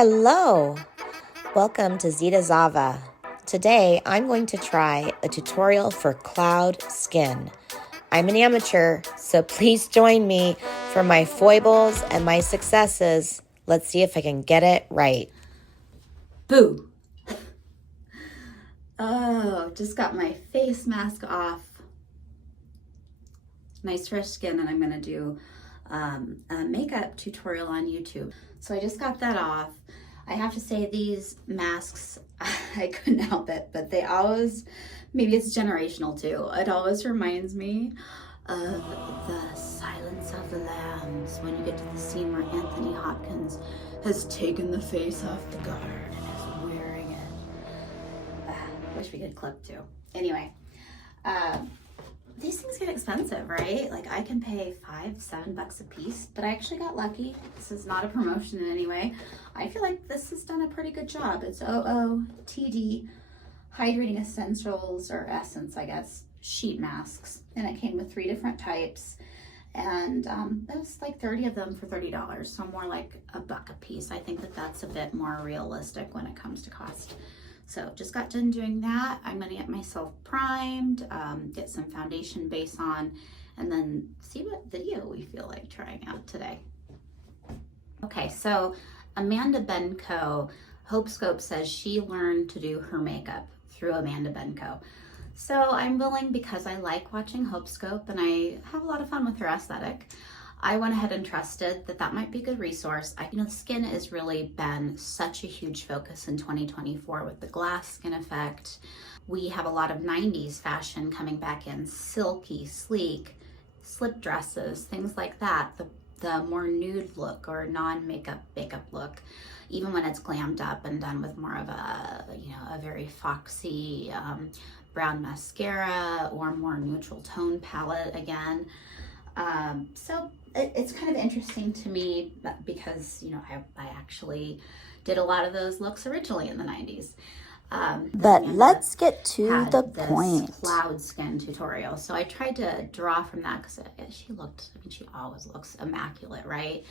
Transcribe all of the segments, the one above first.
Hello, welcome to Zita Zava. Today I'm going to try a tutorial for cloud skin. I'm an amateur, so please join me for my foibles and my successes. Let's see if I can get it right. Boo! Oh, just got my face mask off. Nice fresh skin, and I'm gonna do a makeup tutorial on YouTube. So I just got that off. I have to say these masks, I couldn't help it, but they always, maybe it's generational too, it always reminds me of the Silence of the Lambs when you get to the scene where Anthony Hopkins has taken the face off the guard and is wearing it. Wish we could clip too. Anyway, these things get expensive, right? Like I can pay $5-7 a piece, but I actually got lucky. This is not a promotion in any way. I feel like this has done a pretty good job. It's OOTD Hydrating Essentials, or Essence, I guess, sheet masks. And it came with 3 different types. And there was like 30 of them for $30, so more like $1 a piece. I think that that's a bit more realistic when it comes to cost. So just got done doing that. I'm gonna get myself primed, get some foundation base on, and then see what video we feel like trying out today. Okay, so Amanda Benko, Hope Scope says she learned to do her makeup through Amanda Benko. So I'm willing, because I like watching Hope Scope and I have a lot of fun with her aesthetic. I went ahead and trusted that that might be a good resource. Skin has really been such a huge focus in 2024 with the glass skin effect. We have a lot of 90s fashion coming back in, silky, sleek, slip dresses, things like that. The more nude look or non-makeup look, even when it's glammed up and done with more of a very foxy brown mascara or more neutral tone palette again. So it's kind of interesting to me because, I actually did a lot of those looks originally in the 90s. But let's get to the point. Cloud skin tutorial. So I tried to draw from that because she always looks immaculate, right?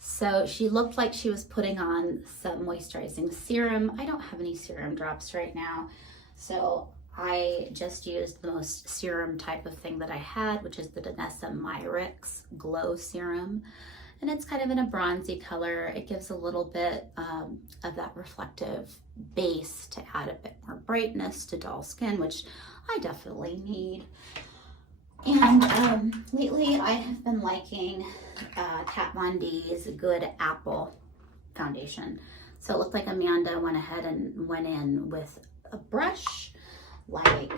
So she looked like she was putting on some moisturizing serum. I don't have any serum drops right now. So I just used the most serum type of thing that I had, which is the Danessa Myrix Glow Serum. And it's kind of in a bronzy color. It gives a little bit of that reflective base to add a bit more brightness to dull skin, which I definitely need. And lately I have been liking Kat Von D's Good Apple foundation. So it looked like Amanda went ahead and went in with a brush like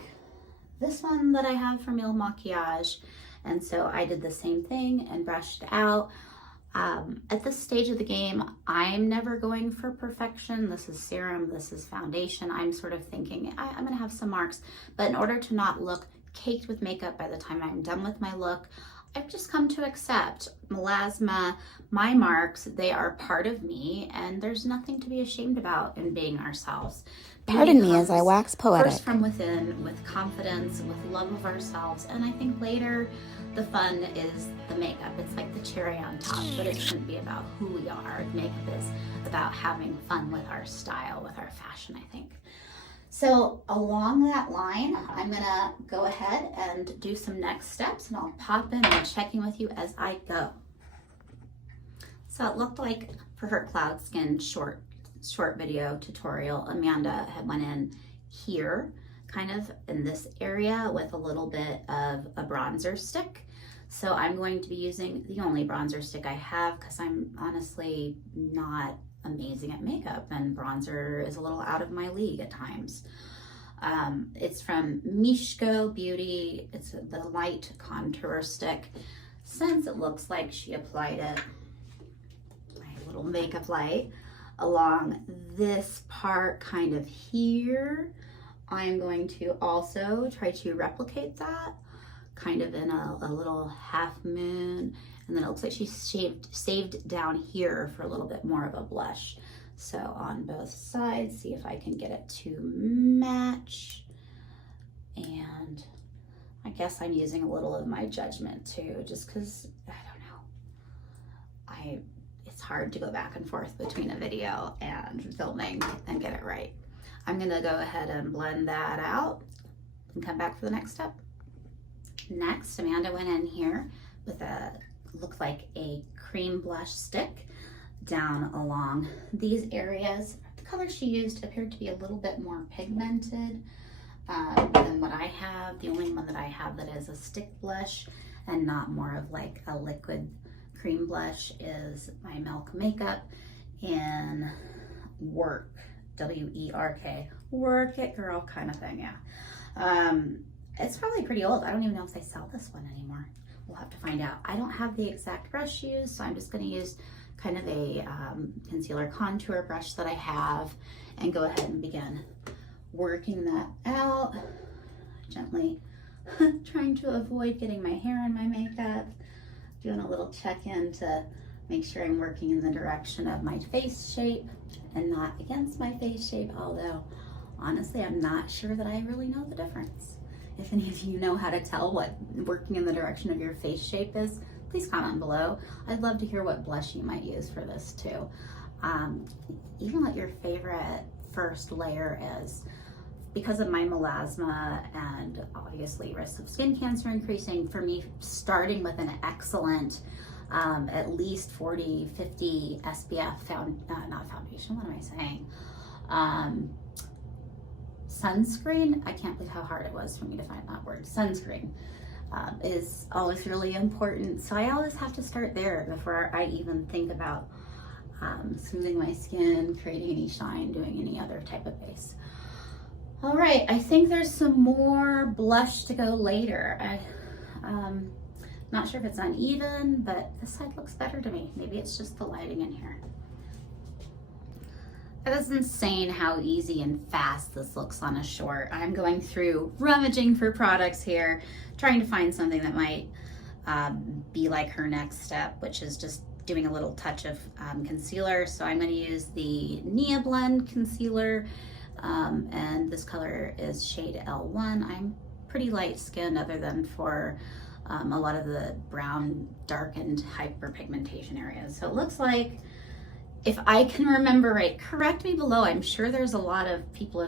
this one that I have from Il Maquillage, and so I did the same thing and brushed out. At this stage of the game, I'm never going for perfection. This is serum, this is foundation. I'm sort of thinking I'm gonna have some marks, but in order to not look caked with makeup by the time I'm done with my look, I've just come to accept melasma, my marks. They are part of me, and there's nothing to be ashamed about in being ourselves. Pardon me as I wax poetic. First from within, with confidence, with love of ourselves, and I think later the fun is the makeup. It's like the cherry on top, but it shouldn't be about who we are. Makeup is about having fun with our style, with our fashion, I think. So along that line, I'm gonna go ahead and do some next steps, and I'll pop in and check in with you as I go. So it looked like for her cloud skin short video tutorial, Amanda had went in here, kind of in this area with a little bit of a bronzer stick. So I'm going to be using the only bronzer stick I have because I'm honestly not amazing at makeup, and bronzer is a little out of my league at times. It's from Mishko Beauty. It's the light contour stick. Since it looks like she applied it, my little makeup light, along this part kind of here, I'm going to also try to replicate that kind of in a little half moon. And then it looks like she saved down here for a little bit more of a blush. So on both sides, see if I can get it to match. And I guess I'm using a little of my judgment too, just because, I don't know. it's hard to go back and forth between a video and filming and get it right. I'm gonna go ahead and blend that out and come back for the next step. Next, Amanda went in here with looked like a cream blush stick down along these areas. The color she used appeared to be a little bit more pigmented than what I have. The only one that I have that is a stick blush and not more of like a liquid cream blush is my Milk Makeup in Work, W-E-R-K, work it girl kind of thing, yeah. It's probably pretty old. I don't even know if they sell this one anymore. We'll have to find out. I don't have the exact brush used, so I'm just gonna use kind of a concealer contour brush that I have and go ahead and begin working that out gently. Trying to avoid getting my hair in my makeup, doing a little check-in to make sure I'm working in the direction of my face shape and not against my face shape, although honestly I'm not sure that I really know the difference. If any of you know how to tell what working in the direction of your face shape is, please comment below. I'd love to hear what blush you might use for this too. Even what your favorite first layer is. Because of my melasma and obviously risk of skin cancer increasing, for me, starting with an excellent, at least 40, 50 SPF, not foundation, what am I saying? Sunscreen, I can't believe how hard it was for me to find that word, sunscreen, is always really important. So I always have to start there before I even think about smoothing my skin, creating any shine, doing any other type of base. All right, I think there's some more blush to go later. I'm not sure if it's uneven, but this side looks better to me. Maybe it's just the lighting in here. It is insane how easy and fast this looks on a short. I'm going through rummaging for products here, trying to find something that might be like her next step, which is just doing a little touch of concealer. So I'm going to use the Nia Blend concealer. And this color is shade L1. I'm pretty light skinned other than for a lot of the brown darkened hyperpigmentation areas. So it looks like, if I can remember right, correct me below, I'm sure there's a lot of people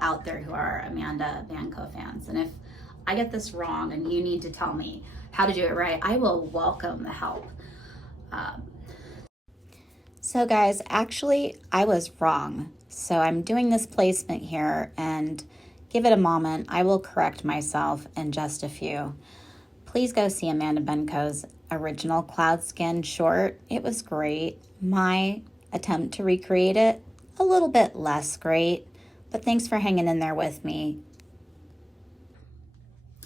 out there who are Amanda Benko fans. And if I get this wrong and you need to tell me how to do it right, I will welcome the help. So guys, actually I was wrong. So I'm doing this placement here, and give it a moment. I will correct myself in just a few. Please go see Amanda Benko's original Cloud Skin short. It was great. My attempt to recreate it, a little bit less great, but thanks for hanging in there with me.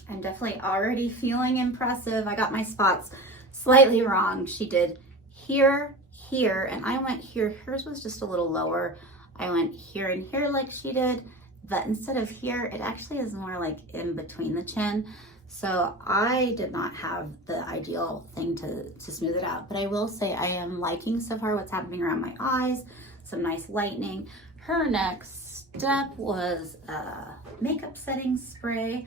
I'm definitely already feeling impressive. I got my spots slightly wrong. She did here, here, and I went here. Hers was just a little lower. I went here and here like she did, but instead of here, it actually is more like in between the chin. So I did not have the ideal thing to smooth it out, but I will say I am liking so far what's happening around my eyes, some nice lightening. Her next step was makeup setting spray,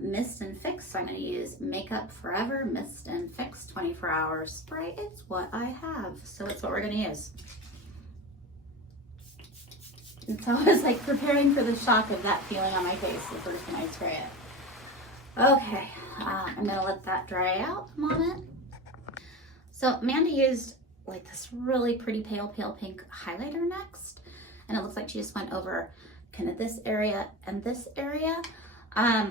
Mist and Fix. So I'm going to use Makeup Forever Mist and Fix 24-hour spray. It's what I have, so it's what we're going to use. And so I was like preparing for the shock of that feeling on my face the first time I spray it. Okay, I'm gonna let that dry out a moment. So Amanda used like this really pretty pale pink highlighter next. And it looks like she just went over kind of this area and this area. I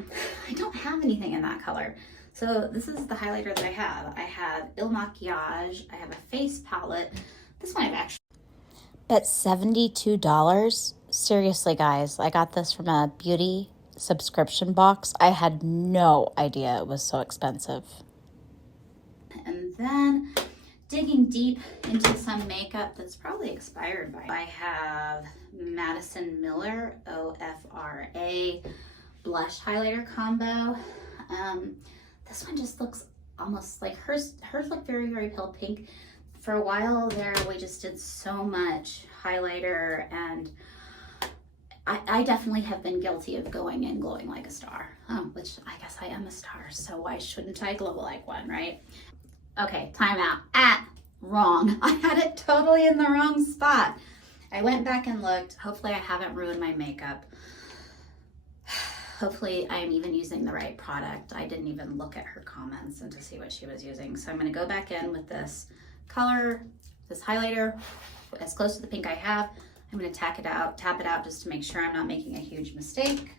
don't have anything in that color. So this is the highlighter that I have. I have Il Makiage, I have a face palette. This one I've actually... But $72? Seriously, guys, I got this from a beauty subscription box. I had no idea it was so expensive. And then digging deep into some makeup that's probably expired by. I have Madison Miller OFRA blush highlighter combo. This one just looks almost like hers look very pale pink. For a while there, we just did so much highlighter, and I definitely have been guilty of going in glowing like a star, which I guess I am a star, so why shouldn't I glow like one, right? Okay, time out. wrong. I had it totally in the wrong spot. I went back and looked. Hopefully I haven't ruined my makeup. Hopefully I'm even using the right product. I didn't even look at her comments and to see what she was using. So I'm gonna go back in with this color, this highlighter, as close to the pink I have. I'm gonna tap it out just to make sure I'm not making a huge mistake.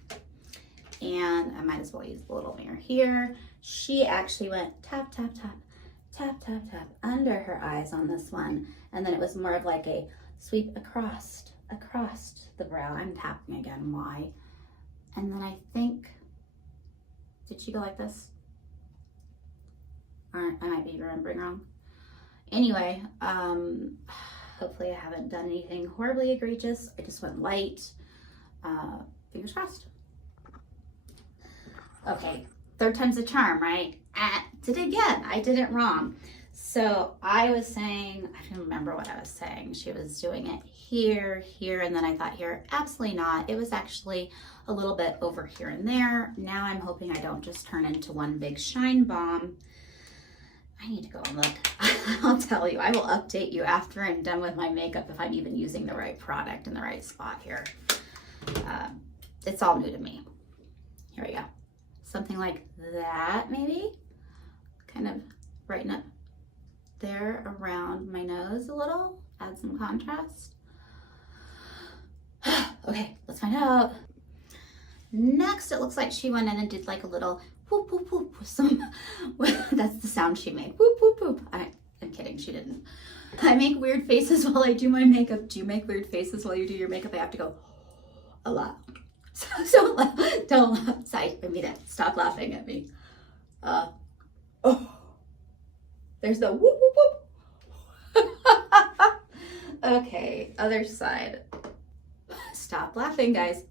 And I might as well use the little mirror here. She actually went tap, tap, tap, tap, tap, tap under her eyes on this one. And then it was more of like a sweep across the brow. I'm tapping again, why? And then I think, did she go like this? Or I might be remembering wrong. Anyway, hopefully I haven't done anything horribly egregious. I just went light, fingers crossed. Okay, third time's a charm, right? Did it again, I did it wrong. So I was saying, I don't remember what I was saying. She was doing it here, and then I thought here, absolutely not. It was actually a little bit over here and there. Now I'm hoping I don't just turn into one big shine bomb. I need to go and look. I'll tell you, I will update you after I'm done with my makeup if I'm even using the right product in the right spot here. It's all new to me. Here we go. Something like that, maybe. Kind of brighten up there around my nose a little, add some contrast. Okay, let's find out. Next, it looks like she went in and did like a little whoop, whoop, whoop. That's the sound she made. Whoop, whoop, whoop. I'm kidding, she didn't. I make weird faces while I do my makeup. Do you make weird faces while you do your makeup? I have to go a lot. So don't laugh. Sorry, I mean it. Stop laughing at me. Oh, there's the whoop, whoop, whoop. Okay, other side. Stop laughing, guys.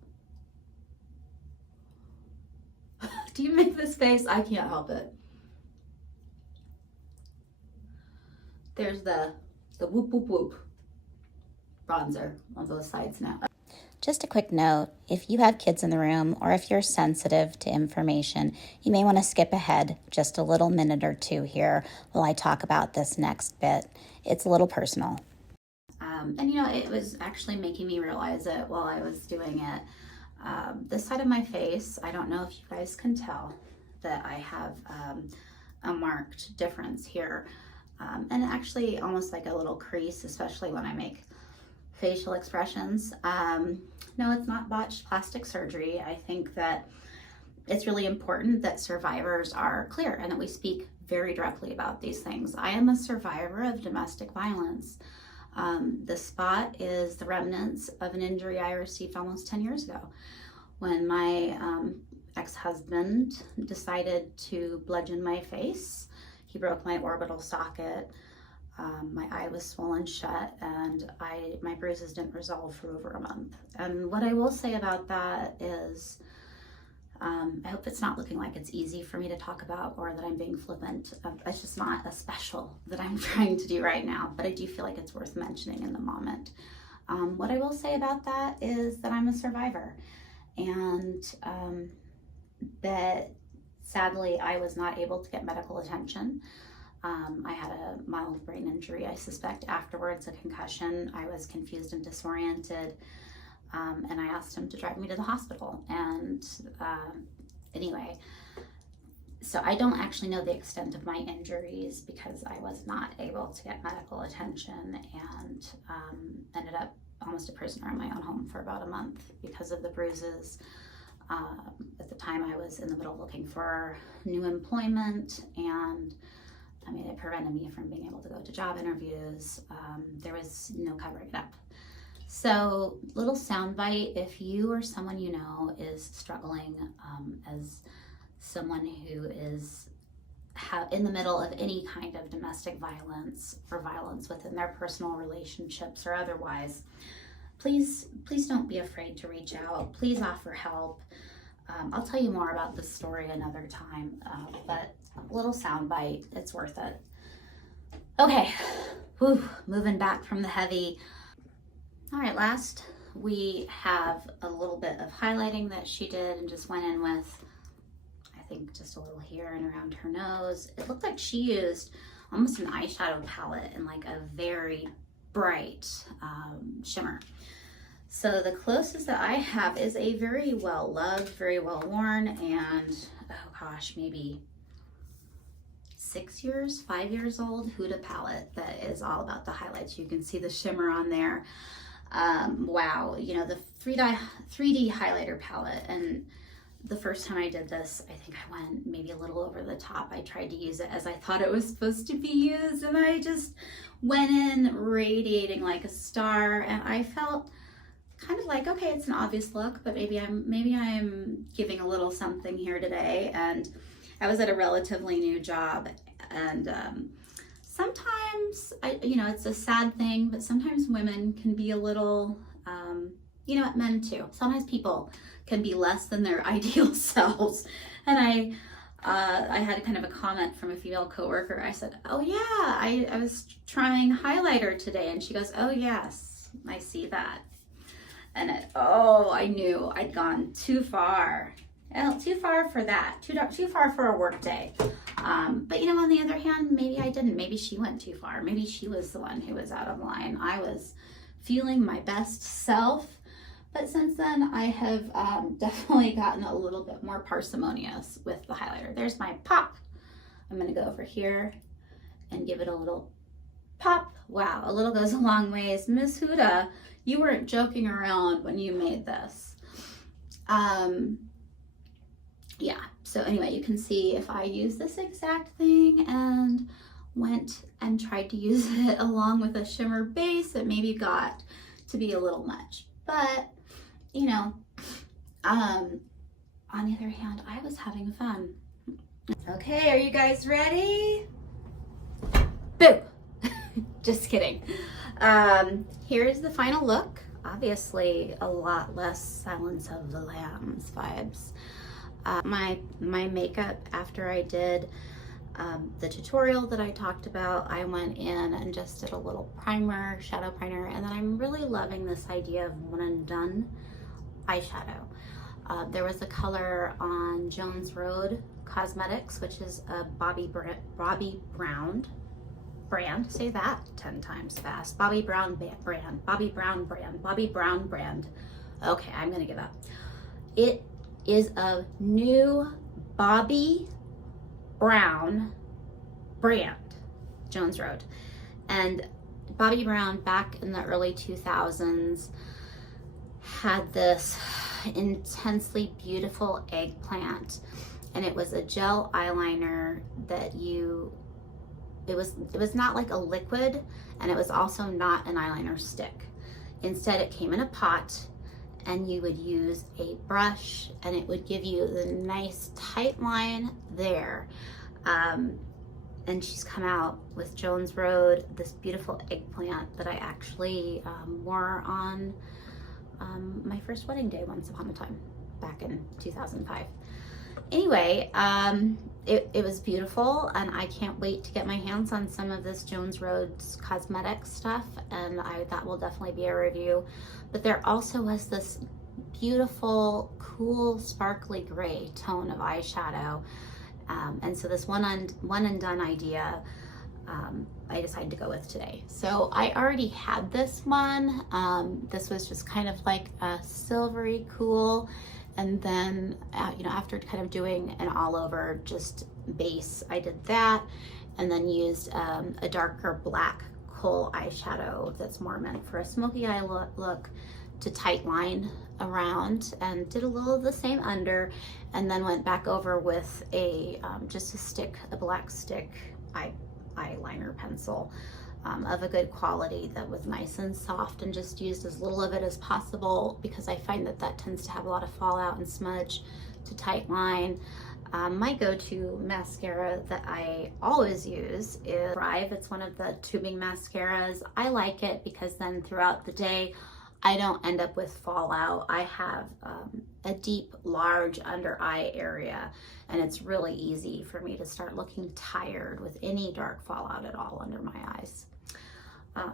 Do you make this face? I can't help it. There's the whoop, whoop, whoop bronzer on both sides now. Just a quick note, if you have kids in the room or if you're sensitive to information, you may want to skip ahead just a little minute or two here while I talk about this next bit. It's a little personal. And you know, it was actually making me realize it while I was doing it. This side of my face, I don't know if you guys can tell that I have a marked difference here. And actually almost like a little crease, especially when I make facial expressions. No, it's not botched plastic surgery. I think that it's really important that survivors are clear and that we speak very directly about these things. I am a survivor of domestic violence. The spot is the remnants of an injury I received almost 10 years ago when my ex-husband decided to bludgeon my face. He broke my orbital socket. My eye was swollen shut, and my bruises didn't resolve for over a month. And what I will say about that is, I hope it's not looking like it's easy for me to talk about or that I'm being flippant. It's just not a special that I'm trying to do right now, but I do feel like it's worth mentioning in the moment. What I will say about that is that I'm a survivor, and that sadly I was not able to get medical attention. I had a mild brain injury, I suspect afterwards, a concussion. I was confused and disoriented, and I asked him to drive me to the hospital. And anyway, so I don't actually know the extent of my injuries because I was not able to get medical attention, and ended up almost a prisoner in my own home for about a month because of the bruises. At the time I was in the middle of looking for new employment, and I mean, it prevented me from being able to go to job interviews. There was no covering it up. So, little soundbite, if you or someone you know is struggling as someone who is in the middle of any kind of domestic violence or violence within their personal relationships or otherwise, please don't be afraid to reach out. Please offer help. I'll tell you more about this story another time, but a little soundbite, it's worth it. Okay, moving back from the heavy. All right, last we have a little bit of highlighting that she did and just went in with, I think, just a little here and around her nose. It looked like she used almost an eyeshadow palette in like a very bright shimmer. So the closest that I have is a very well loved, very well worn, and oh gosh, maybe 5 years old Huda palette that is all about the highlights. You can see the shimmer on there. Wow, you know, the 3D highlighter palette. And the first time I did this, I think I went maybe a little over the top. I tried to use it as I thought it was supposed to be used, and I just went in radiating like a star, and I felt kind of like, okay, it's an obvious look, but maybe I'm giving a little something here today. And I was at a relatively new job, and sometimes you know, it's a sad thing, but sometimes women can be a little, you know, men too. Sometimes people can be less than their ideal selves. And I had kind of a comment from a female coworker. I said, oh yeah, I was trying highlighter today, and she goes, oh yes, I see that. And I knew I'd gone too far. Well, too far for that. Too far for a work day. But you know, on the other hand, maybe I didn't. Maybe she went too far. Maybe she was the one who was out of line. I was feeling my best self. But since then, I have definitely gotten a little bit more parsimonious with the highlighter. There's my pop. I'm going to go over here and give it a little pop. Wow, a little goes a long ways. Miss Huda, you weren't joking around when you made this. Yeah, so anyway, you can see if I use this exact thing and went and tried to use it along with a shimmer base, it maybe got to be a little much. But, you know, on the other hand, I was having fun. Okay, are you guys ready? Boo! Just kidding. Here's the final look. Obviously, a lot less Silence of the Lambs vibes. My makeup, after I did the tutorial that I talked about, I went in and just did a little primer, shadow primer, and then I'm really loving this idea of one and done eyeshadow. There was a color on Jones Road Cosmetics, which is a Bobbi Brown brand. Say that 10 times fast. Bobbi Brown brand. Bobbi Brown brand. Bobbi Brown brand. Okay, I'm gonna give up. It is a new Bobbi Brown brand, Jones Road. And Bobbi Brown back in the early 2000s had this intensely beautiful eggplant, and it was a gel eyeliner that it was not like a liquid, and it was also not an eyeliner stick. Instead, it came in a pot, and you would use a brush, and it would give you the nice tight line there. And she's come out with Jones Road, this beautiful eggplant that I actually wore on my first wedding day once upon a time, back in 2005. Anyway, it was beautiful, and I can't wait to get my hands on some of this Jones Road's cosmetic stuff, and that will definitely be a review. But there also was this beautiful, cool, sparkly gray tone of eyeshadow, and so this one and done idea, I decided to go with today. So I already had this one. This was just kind of like a silvery cool. And then, you know, after kind of doing an all over just base, I did that, and then used a darker black kohl eyeshadow that's more meant for a smoky eye look to tight line around, and did a little of the same under, and then went back over with just a black stick eyeliner pencil of a good quality that was nice and soft, and just used as little of it as possible, because I find that tends to have a lot of fallout and smudge to tight line. My go-to mascara that I always use is Thrive. It's one of the tubing mascaras. I like it because then throughout the day I don't end up with fallout. I have a deep, large under eye area, and it's really easy for me to start looking tired with any dark fallout at all under my eyes.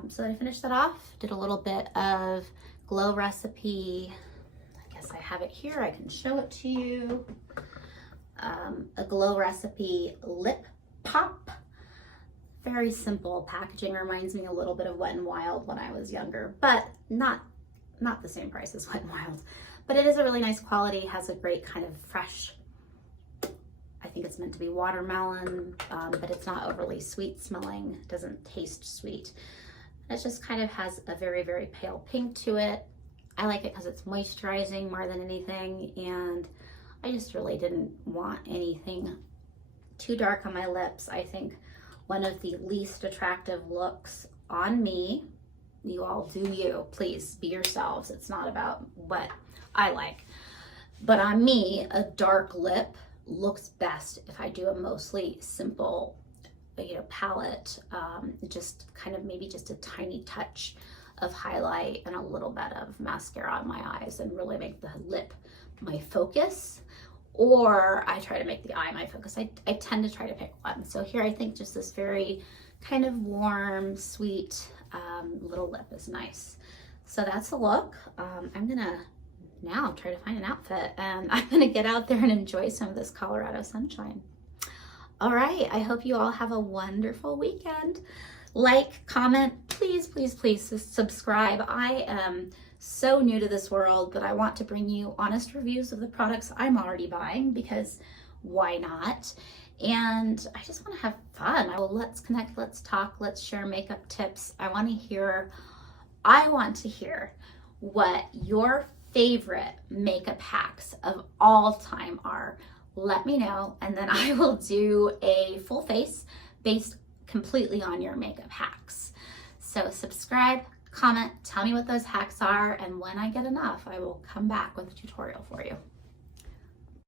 So I finished that off, did a little bit of Glow Recipe. I guess I have it here, I can show it to you. A Glow Recipe Lip Pop very simple packaging. Reminds me a little bit of Wet n Wild when I was younger, but not the same price as Wet n Wild. But it is a really nice quality, has a great kind of fresh, I think it's meant to be watermelon, but it's not overly sweet smelling. It doesn't taste sweet. It just kind of has a very, very pale pink to it. I like it because it's moisturizing more than anything, and I just really didn't want anything too dark on my lips. I think one of the least attractive looks on me, you all do you, please be yourselves. It's not about what I like. But on me, a dark lip looks best if I do a mostly simple, palette. Just kind of maybe just a tiny touch of highlight and a little bit of mascara on my eyes and really make the lip my focus. Or I try to make the eye my focus. I tend to try to pick one. So here I think just this very kind of warm, sweet little lip is nice. So that's the look. I'm gonna now try to find an outfit, and I'm gonna get out there and enjoy some of this Colorado sunshine. All right, I hope you all have a wonderful weekend. Like, comment, please, please, please subscribe. I am so new to this world, but I want to bring you honest reviews of the products I'm already buying, because why not? And I just want to have fun. Let's connect, let's talk, let's share makeup tips. I want to hear what your favorite makeup hacks of all time are. Let me know, and then I will do a full face based completely on your makeup hacks. So subscribe, comment, tell me what those hacks are, and when I get enough, I will come back with a tutorial for you.